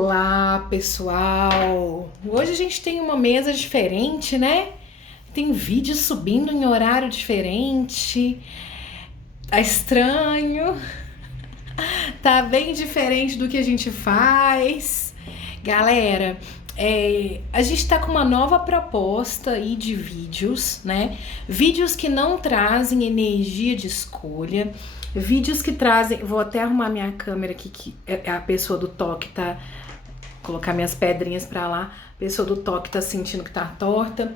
Olá, pessoal! Hoje a gente tem uma mesa diferente, né? Tem vídeo subindo em horário diferente. Tá estranho. Tá bem diferente do que a gente faz. Galera, a gente tá com uma nova proposta aí de vídeos, né? Vídeos que não trazem energia de escolha. Vídeos que trazem... Vou até arrumar minha câmera aqui, que a pessoa do toque tá... Colocar minhas pedrinhas pra lá. A pessoa do toque tá sentindo que tá torta.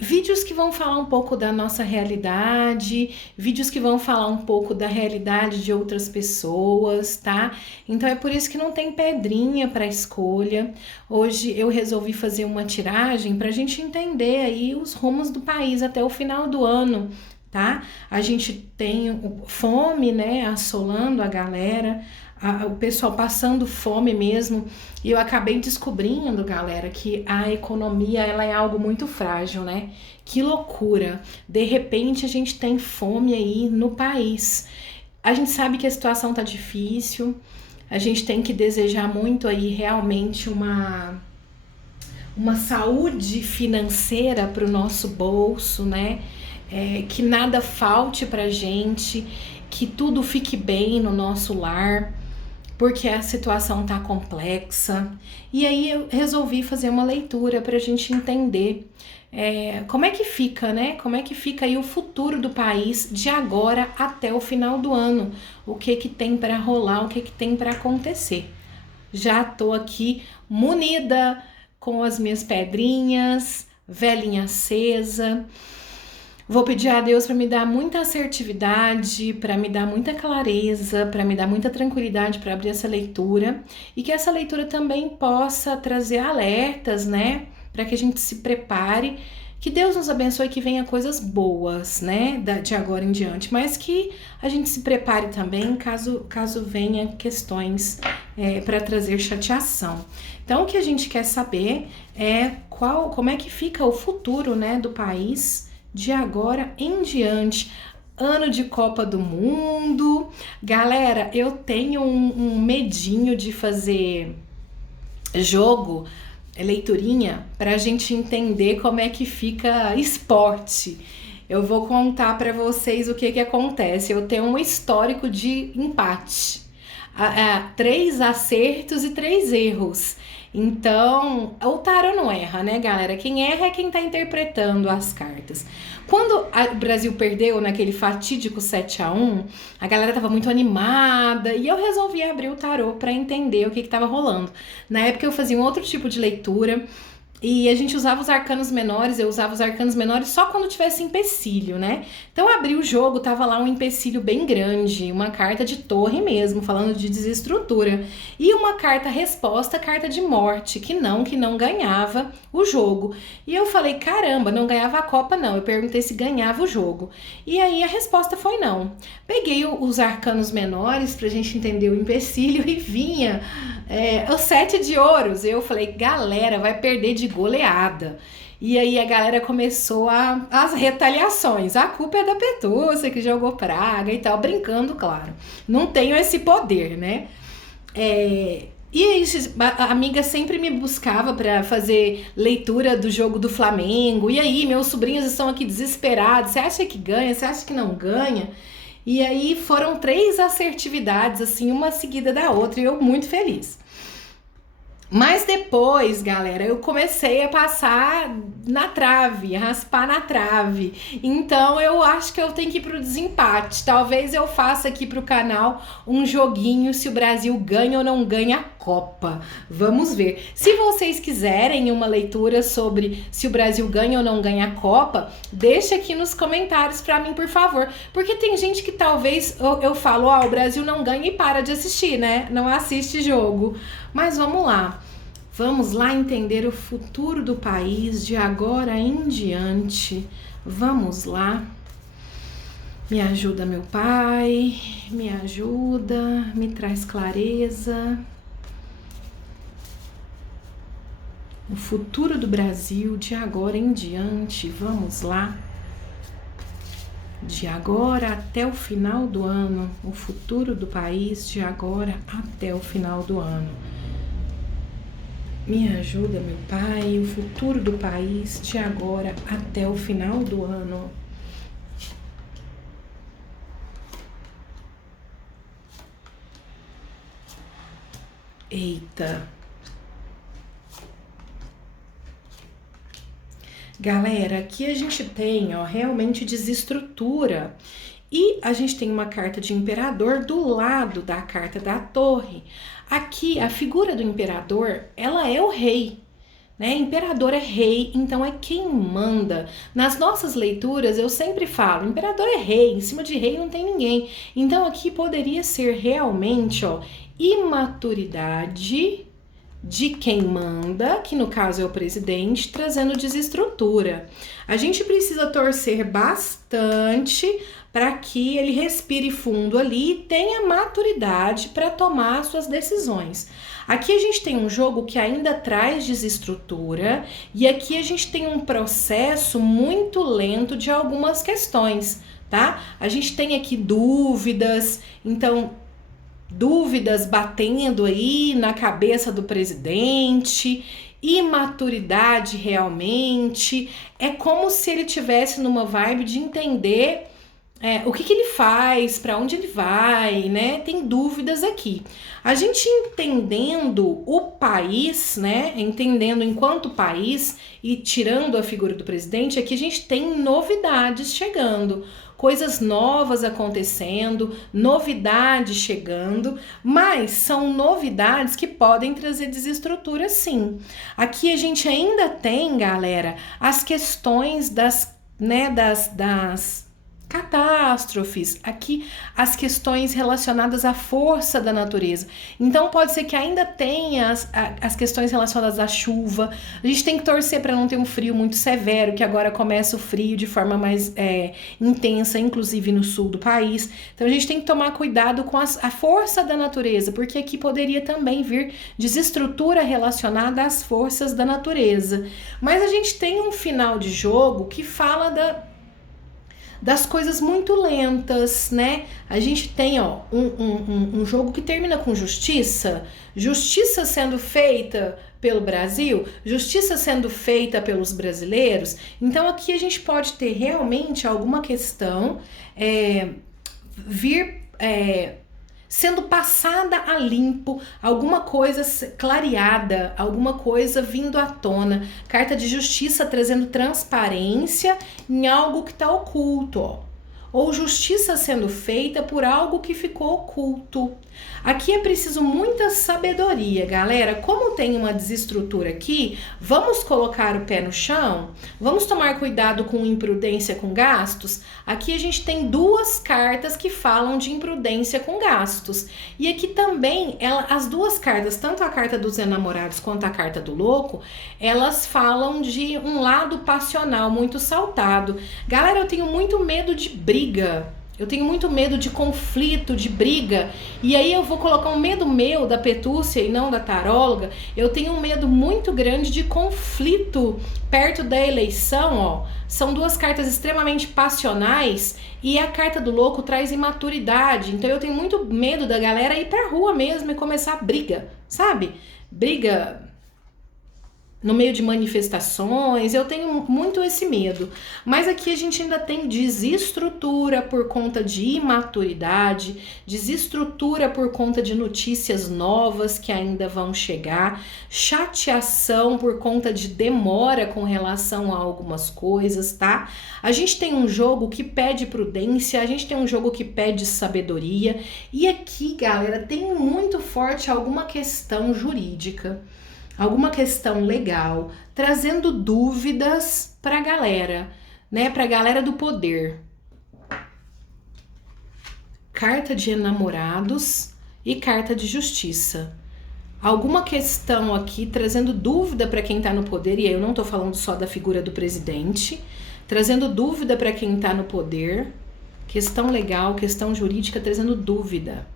Vídeos que vão falar um pouco da nossa realidade. Vídeos que vão falar um pouco da realidade de outras pessoas, tá? Então é por isso que não tem pedrinha pra escolha. Hoje eu resolvi fazer uma tiragem pra gente entender aí os rumos do país até o final do ano. Tá? A gente tem fome, né, assolando a galera, o pessoal passando fome mesmo, e eu acabei descobrindo, galera, que a economia, ela é algo muito frágil, né? Que loucura! De repente a gente tem fome aí no país. A gente sabe que a situação tá difícil, a gente tem que desejar muito aí realmente uma saúde financeira para o nosso bolso, né? Que nada falte pra gente, que tudo fique bem no nosso lar, porque a situação tá complexa. E aí eu resolvi fazer uma leitura pra gente entender como é que fica, né? Como é que fica aí o futuro do país de agora até o final do ano. O que que tem pra rolar, o que que tem pra acontecer. Já tô aqui munida com as minhas pedrinhas, velinha acesa. Vou pedir a Deus para me dar muita assertividade, para me dar muita clareza, para me dar muita tranquilidade para abrir essa leitura e que essa leitura também possa trazer alertas, né? Para que a gente se prepare, que Deus nos abençoe, que venha coisas boas, né? De agora em diante, mas que a gente se prepare também caso venha questões para trazer chateação. Então, o que a gente quer saber é como é que fica o futuro, né, do país de agora em diante. Ano de Copa do Mundo. Galera, eu tenho um medinho de fazer jogo, leiturinha, pra gente entender como é que fica esporte. Eu vou contar pra vocês o que que acontece. Eu tenho um histórico de empate. 3 acertos e 3 erros. Então, o tarô não erra, né, galera? Quem erra é quem tá interpretando as cartas. Quando o Brasil perdeu naquele fatídico 7-1, a galera tava muito animada e eu resolvi abrir o tarô pra entender o que tava rolando. Na época eu fazia um outro tipo de leitura e a gente usava os arcanos menores, eu usava os arcanos menores só quando tivesse empecilho, né? Então eu abri o jogo, tava lá um empecilho bem grande, uma carta de torre mesmo, falando de desestrutura. E uma carta resposta, carta de morte, que não ganhava o jogo. E eu falei, caramba, não ganhava a Copa não. Eu perguntei se ganhava o jogo. E aí a resposta foi não. Peguei os arcanos menores pra gente entender o empecilho e vinha o 7 de ouros. Eu falei, galera, vai perder de goleada. E aí a galera começou as retaliações. A culpa é da Petúcia que jogou praga e tal, brincando, claro. Não tenho esse poder, né? E aí, a amiga sempre me buscava para fazer leitura do jogo do Flamengo. E aí, meus sobrinhos estão aqui desesperados. Você acha que ganha? Você acha que não ganha? E aí foram 3 assertividades, assim, uma seguida da outra. E eu muito feliz. Mas depois, galera, eu comecei a passar na trave, a raspar na trave. Então eu acho que eu tenho que ir pro desempate. Talvez eu faça aqui pro canal um joguinho se o Brasil ganha ou não ganha a Copa. Vamos ver. Se vocês quiserem uma leitura sobre se o Brasil ganha ou não ganha a Copa, deixa aqui nos comentários pra mim, por favor. Porque tem gente que talvez eu falo, o Brasil não ganha e para de assistir, né? Não assiste jogo. Mas vamos lá. Vamos lá entender o futuro do país de agora em diante. Vamos lá. Me ajuda, meu Pai. Me ajuda. Me traz clareza. O futuro do Brasil de agora em diante. Vamos lá. De agora até o final do ano. O futuro do país de agora até o final do ano. Me ajuda, meu Pai, o futuro do país de agora até o final do ano. Eita. Galera, aqui a gente tem, ó, realmente desestrutura. E a gente tem uma carta de imperador do lado da carta da torre. Aqui, a figura do imperador, ela é o rei, né? Imperador é rei, então é quem manda. Nas nossas leituras, eu sempre falo, imperador é rei, em cima de rei não tem ninguém. Então aqui poderia ser realmente, ó, imaturidade de quem manda, que no caso é o presidente, trazendo desestrutura. A gente precisa torcer bastante para que ele respire fundo ali e tenha maturidade para tomar suas decisões. Aqui a gente tem um jogo que ainda traz desestrutura e aqui a gente tem um processo muito lento de algumas questões, tá? A gente tem aqui dúvidas, então dúvidas batendo aí na cabeça do presidente, imaturidade realmente, é como se ele tivesse numa vibe de entender o que ele faz, para onde ele vai, né? Tem dúvidas aqui. A gente entendendo o país, né? Entendendo enquanto país e tirando a figura do presidente, aqui a gente tem novidades chegando. Coisas novas acontecendo, novidades chegando, mas são novidades que podem trazer desestrutura sim. Aqui a gente ainda tem, galera, as questões das catástrofes, aqui as questões relacionadas à força da natureza. Então pode ser que ainda tenha as questões relacionadas à chuva. A gente tem que torcer para não ter um frio muito severo, que agora começa o frio de forma mais intensa, inclusive no sul do país. Então a gente tem que tomar cuidado com a força da natureza, porque aqui poderia também vir desestrutura relacionada às forças da natureza. Mas a gente tem um final de jogo que fala das coisas muito lentas, né? A gente tem, ó, um jogo que termina com justiça sendo feita pelo Brasil, justiça sendo feita pelos brasileiros. Então aqui a gente pode ter realmente alguma questão sendo passada a limpo, alguma coisa clareada, alguma coisa vindo à tona. Carta de justiça trazendo transparência em algo que está oculto, ó. Ou justiça sendo feita por algo que ficou oculto. Aqui é preciso muita sabedoria, galera. Como tem uma desestrutura aqui, vamos colocar o pé no chão? Vamos tomar cuidado com imprudência com gastos? Aqui a gente tem duas cartas que falam de imprudência com gastos. E aqui também, as duas cartas, tanto a carta dos enamorados quanto a carta do louco, elas falam de um lado passional muito saltado. Galera, eu tenho muito medo de briga. Eu tenho muito medo de conflito, de briga. E aí eu vou colocar um medo meu da Petúcia e não da taróloga. Eu tenho um medo muito grande de conflito perto da eleição, ó. São duas cartas extremamente passionais e a carta do louco traz imaturidade. Então eu tenho muito medo da galera ir pra rua mesmo e começar a briga, sabe? Briga no meio de manifestações, eu tenho muito esse medo. Mas aqui a gente ainda tem desestrutura por conta de imaturidade, desestrutura por conta de notícias novas que ainda vão chegar, chateação por conta de demora com relação a algumas coisas, tá? A gente tem um jogo que pede prudência, a gente tem um jogo que pede sabedoria, e aqui, galera, tem muito forte alguma questão jurídica, alguma questão legal, trazendo dúvidas pra galera, né? Pra galera do poder. Carta de enamorados e carta de justiça. Alguma questão aqui trazendo dúvida para quem tá no poder, e aí eu não tô falando só da figura do presidente, trazendo dúvida para quem tá no poder, questão legal, questão jurídica trazendo dúvida.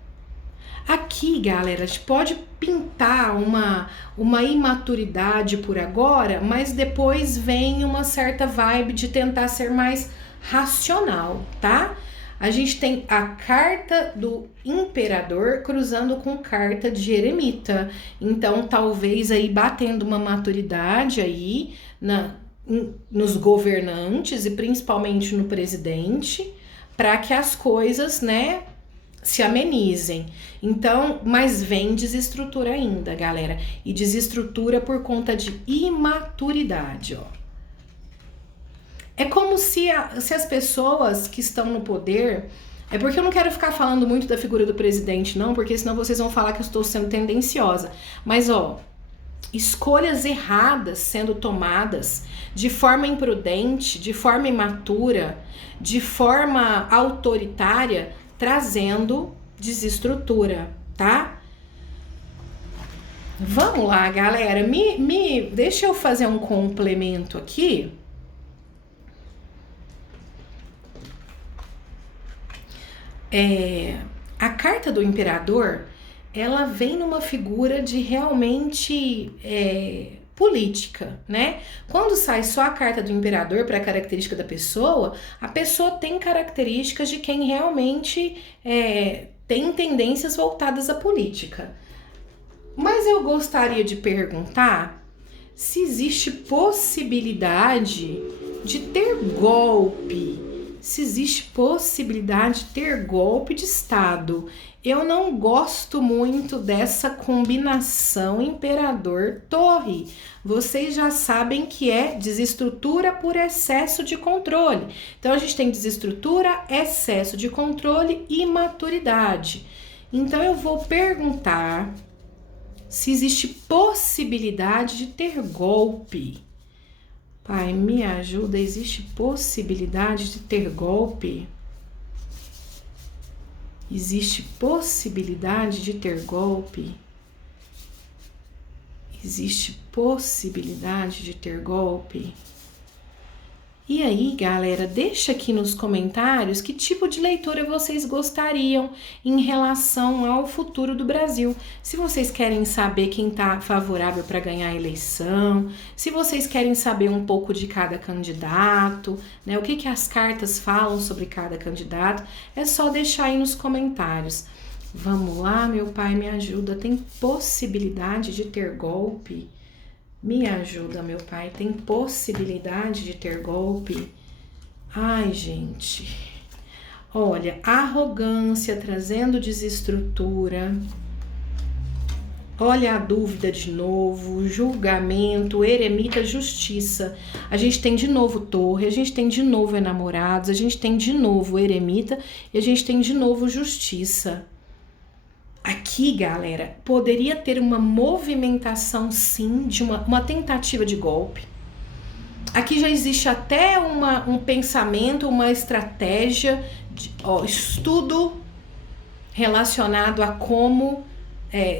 Aqui, galera, a gente pode pintar uma imaturidade por agora, mas depois vem uma certa vibe de tentar ser mais racional, tá? A gente tem a carta do imperador cruzando com carta de eremita. Então, talvez aí batendo uma maturidade aí nos governantes e principalmente no presidente, para que as coisas, né, se amenizem. Então, mas vem desestrutura ainda, galera. E desestrutura por conta de imaturidade, ó. É como se as pessoas que estão no poder... É porque eu não quero ficar falando muito da figura do presidente, não, porque senão vocês vão falar que eu estou sendo tendenciosa. Mas, ó, escolhas erradas sendo tomadas de forma imprudente, de forma imatura, de forma autoritária, trazendo desestrutura, tá? Vamos lá, galera. Deixa eu fazer um complemento aqui. A carta do imperador, ela vem numa figura de realmente política, né? Quando sai só a carta do imperador para a característica da pessoa, a pessoa tem características de quem realmente tem tendências voltadas à política. Mas eu gostaria de perguntar se existe possibilidade de ter golpe, se existe possibilidade de ter golpe de Estado. Eu não gosto muito dessa combinação imperador-torre. Vocês já sabem que é desestrutura por excesso de controle. Então, a gente tem desestrutura, excesso de controle e imaturidade. Então, eu vou perguntar se existe possibilidade de ter golpe. Pai, me ajuda, existe possibilidade de ter golpe? Existe possibilidade de ter golpe? Existe possibilidade de ter golpe? E aí, galera, deixa aqui nos comentários que tipo de leitura vocês gostariam em relação ao futuro do Brasil. Se vocês querem saber quem está favorável para ganhar a eleição, se vocês querem saber um pouco de cada candidato, né, o que as cartas falam sobre cada candidato, é só deixar aí nos comentários. Vamos lá, meu pai, me ajuda. Tem possibilidade de ter golpe? Me ajuda, meu pai. Tem possibilidade de ter golpe? Ai, gente. Olha, arrogância trazendo desestrutura. Olha a dúvida de novo. Julgamento, eremita, justiça. A gente tem de novo torre, a gente tem de novo enamorados, a gente tem de novo eremita e a gente tem de novo justiça. Aqui, galera, poderia ter uma movimentação, sim, de uma tentativa de golpe. Aqui já existe até um pensamento, uma estratégia, estudo relacionado a como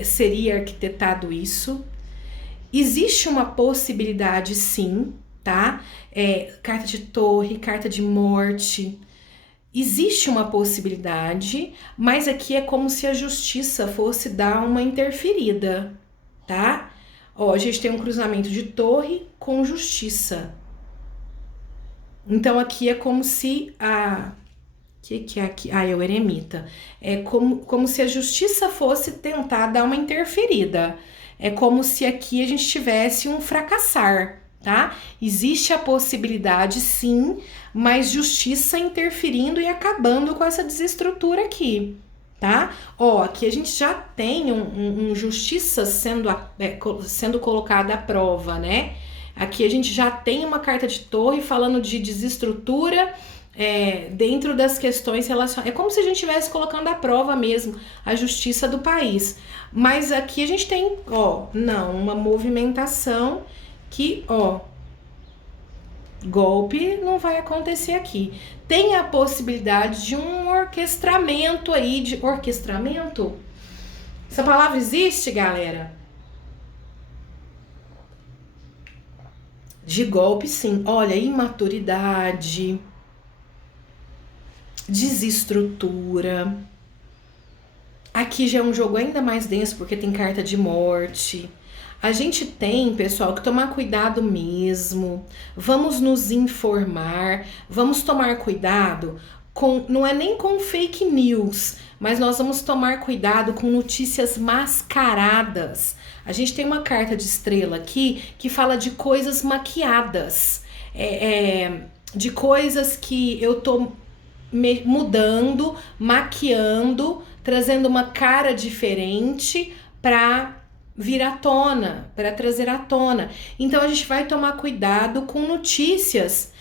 seria arquitetado isso. Existe uma possibilidade, sim, tá? Carta de torre, carta de morte. Existe uma possibilidade, mas aqui é como se a justiça fosse dar uma interferida, tá? Ó, a gente tem um cruzamento de torre com justiça. Então, aqui é como se a... O que é aqui? Ah, é o eremita. É como se a justiça fosse tentar dar uma interferida. É como se aqui a gente tivesse um fracassar, tá? Existe a possibilidade, sim, mas justiça interferindo e acabando com essa desestrutura aqui, tá? Ó, aqui a gente já tem um justiça sendo colocada à prova, né? Aqui a gente já tem uma carta de torre falando de desestrutura dentro das questões relacionadas. É como se a gente estivesse colocando à prova mesmo a justiça do país. Mas aqui a gente tem, uma movimentação que, golpe não vai acontecer aqui. Tem a possibilidade de um orquestramento aí, de orquestramento? Essa palavra existe, galera? De golpe, sim. Olha, imaturidade, desestrutura. Aqui já é um jogo ainda mais denso porque tem carta de morte. A gente tem, pessoal, que tomar cuidado mesmo. Vamos nos informar, vamos tomar cuidado não é nem com fake news, mas nós vamos tomar cuidado com notícias mascaradas. A gente tem uma carta de estrela aqui que fala de coisas maquiadas, de coisas que eu tô mudando, maquiando, trazendo uma cara diferente para vir à tona, para trazer à tona. Então a gente vai tomar cuidado com notícias.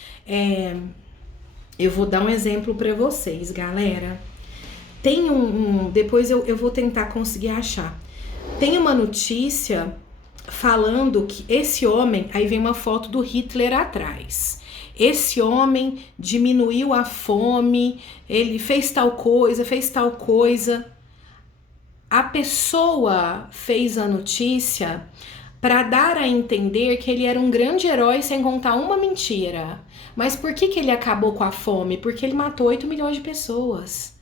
Eu vou dar um exemplo para vocês, galera. Tem depois eu vou tentar conseguir achar. Tem uma notícia falando que esse homem, aí vem uma foto do Hitler atrás. Esse homem diminuiu a fome, ele fez tal coisa. A pessoa fez a notícia para dar a entender que ele era um grande herói sem contar uma mentira. Mas por que ele acabou com a fome? Porque ele matou 8 milhões de pessoas.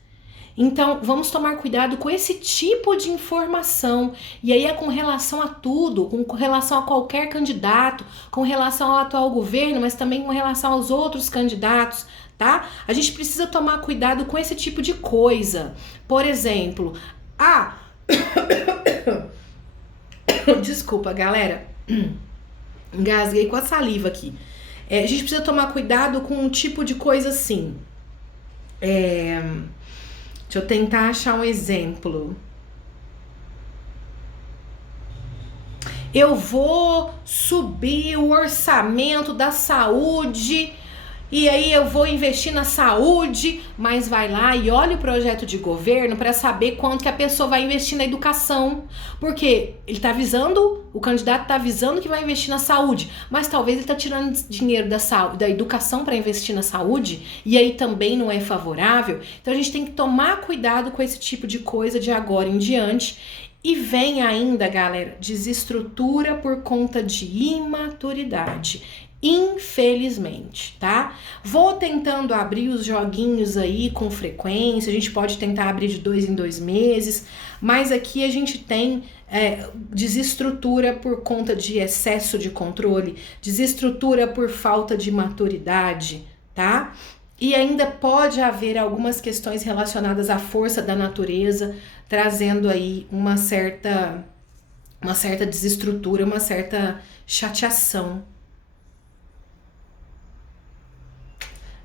Então, vamos tomar cuidado com esse tipo de informação. E aí é com relação a tudo, com relação a qualquer candidato, com relação ao atual governo, mas também com relação aos outros candidatos, tá? A gente precisa tomar cuidado com esse tipo de coisa. Por exemplo, desculpa, galera. Engasguei com a saliva aqui. A gente precisa tomar cuidado com um tipo de coisa assim. Deixa eu tentar achar um exemplo. Eu vou subir o orçamento da saúde e aí eu vou investir na saúde, mas vai lá e olha o projeto de governo para saber quanto que a pessoa vai investir na educação. Porque ele tá avisando, o candidato tá avisando que vai investir na saúde, mas talvez ele tá tirando dinheiro da educação para investir na saúde, e aí também não é favorável. Então a gente tem que tomar cuidado com esse tipo de coisa de agora em diante. E vem ainda, galera, desestrutura por conta de imaturidade. Infelizmente, tá? Vou tentando abrir os joguinhos aí com frequência, a gente pode tentar abrir de 2 em 2 meses, mas aqui a gente tem desestrutura por conta de excesso de controle, desestrutura por falta de maturidade, tá? E ainda pode haver algumas questões relacionadas à força da natureza, trazendo aí uma certa desestrutura, uma certa chateação.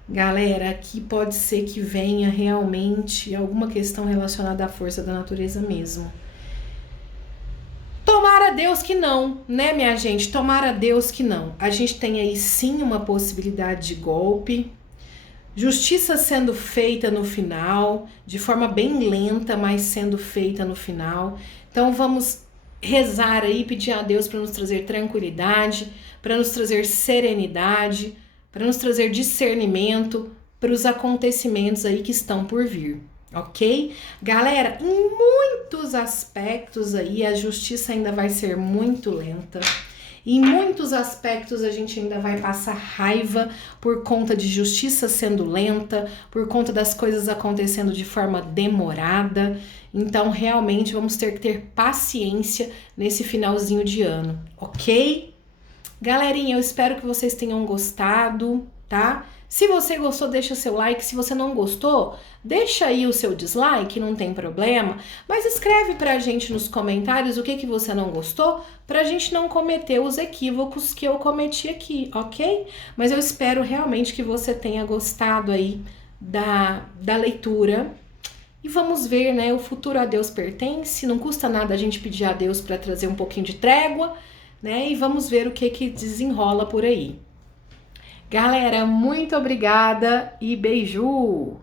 Galera, aqui pode ser que venha realmente alguma questão relacionada à força da natureza mesmo. Tomara a Deus que não, né, minha gente? Tomara a Deus que não. A gente tem aí sim uma possibilidade de golpe. Justiça sendo feita no final, de forma bem lenta, mas sendo feita no final. Então vamos rezar aí, pedir a Deus para nos trazer tranquilidade, para nos trazer serenidade, para nos trazer discernimento para os acontecimentos aí que estão por vir, ok? Galera, em muitos aspectos aí a justiça ainda vai ser muito lenta. Em muitos aspectos a gente ainda vai passar raiva por conta de justiça sendo lenta, por conta das coisas acontecendo de forma demorada. Então, realmente, vamos ter que ter paciência nesse finalzinho de ano, ok? Galerinha, eu espero que vocês tenham gostado, tá? Se você gostou, deixa seu like. Se você não gostou, deixa aí o seu dislike, não tem problema. Mas escreve pra gente nos comentários o que você não gostou, pra gente não cometer os equívocos que eu cometi aqui, ok? Mas eu espero realmente que você tenha gostado aí da leitura. E vamos ver, né? O futuro a Deus pertence. Não custa nada a gente pedir a Deus pra trazer um pouquinho de trégua, né? E vamos ver o que desenrola por aí. Galera, muito obrigada e beijo!